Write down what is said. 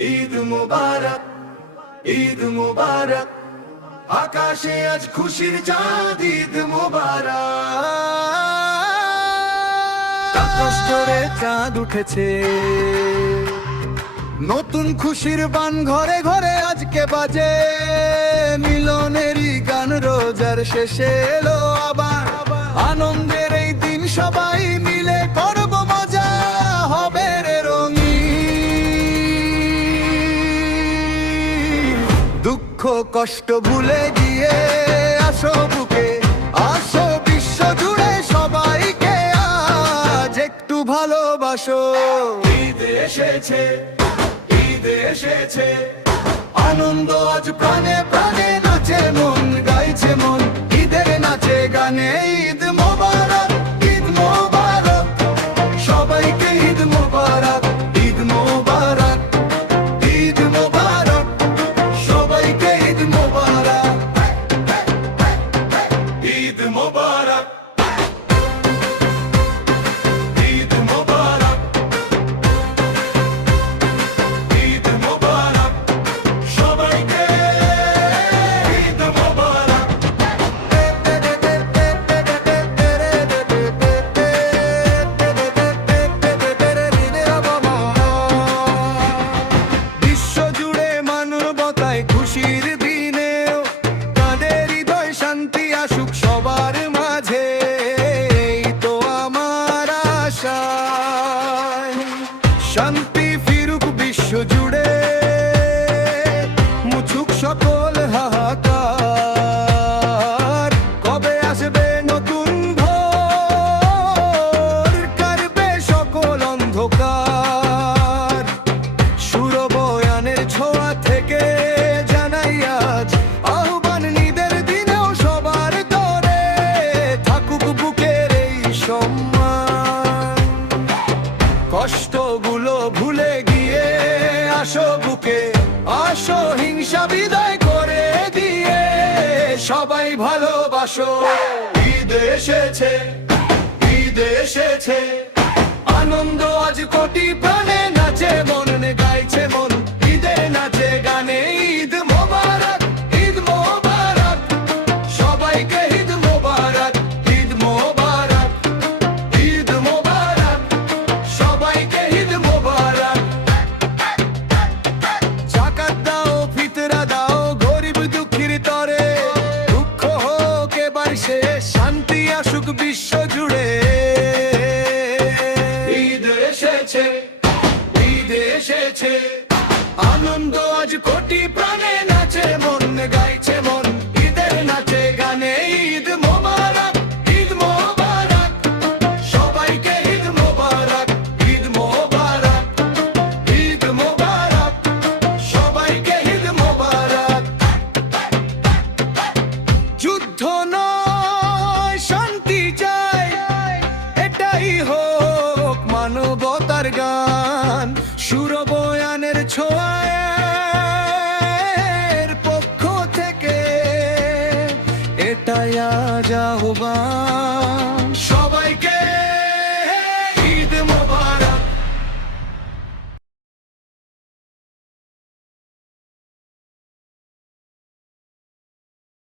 ঈদ মুবারক, ঈদ মুবারক, আকাশে আজ খুশির চাঁদ, ঈদ মুবারক। আকাশ জোরে চাঁদ উঠেছে, নতুন খুশির বান ঘরে ঘরে আজকে বাজে। মিলনেরই গান রোজার শেষে এলো আবার, আনন্দের এই দিন সবাই মিলে করব মজা, হবে রে রঙিন। দুঃখ কষ্ট ভুলে গিয়ে আসো বুকে, আসো বিশ্ব জুড়ে সবাইকে আজ একটু ভালোবাসো। ঈদ এসেছে, ঈদ এসেছে, আনন্দ আজ প্রাণে প্রাণে নাচে মন, গাইছে মন ঈদের নাচে গানে। ঈদ মোবারক, ঈদ মোবারক, সবাইকে ঈদ মোবারক, ঈদ মোবারক, ঈদ মোবারক, সবাইকে ঈদ মোবারক, ঈদ মোবারক, ঈদ মোবারক, ঈদ মোবারক, সবাইকে ঈদ মোবারক। বিশ্ব জুড়ে মানবতায় খুশির দিনেও তাদের হৃদয় শান্তি আসুক সবার মাঝে, এই তো আমার আশা। শান্তি ফিরুক বিশ্ব জুড়ে, মুছুক সকল হাহাকার। কবে আসবে নতুন ভোর, কাটবে সকল অন্ধকার। সুরবয়ানের ছোঁয়া থেকে জানাই আজ আহ্বান, ঈদের দিনেও সবার তরে থাকুক বুকের এই সম্মান। কষ্টগুলো ভুলে গিয়ে আসো বুকে, আসো হিংসা বিদায় করে দিয়ে সবাই ভালোবাসো। ঈদ এসেছে, ঈদ এসেছে, আনন্দ আজ কোটি প্রাণে নাচে মন, গাইছে মন ঈদের নাচে গানে। ঈদ মোবারক, ঈদ মোবারক, সবাইকে ঈদ মোবারক, ঈদ মোবারক, ঈদ মোবারক, সবাইকে ঈদ মোবারক। জাকাত দাও, ফিতরা দাও গরিব দুঃখীর তরে, দুঃখ হোক এবার শেষ, শান্তি আসুক বিশ্ব জুড়ে। ঈদ এসেছে, ঈদ এসেছে, আনন্দ আজ কোটি প্রাণে নাচে মন, গাইছে মন ঈদের নাচে গানে। ঈদ মোবারক, ঈদ মোবারক, সবাইকে ঈদ মোবারক, ঈদ মোবারক, ঈদ মোবারক, সবাইকে ঈদ মোবারক। যুদ্ধ নয় শান্তি চাই, এটাই হোক মানবতার গান। সুরবয়ানের ছোঁয়ার পক্ষ থেকে এটাই আজ আহ্বান।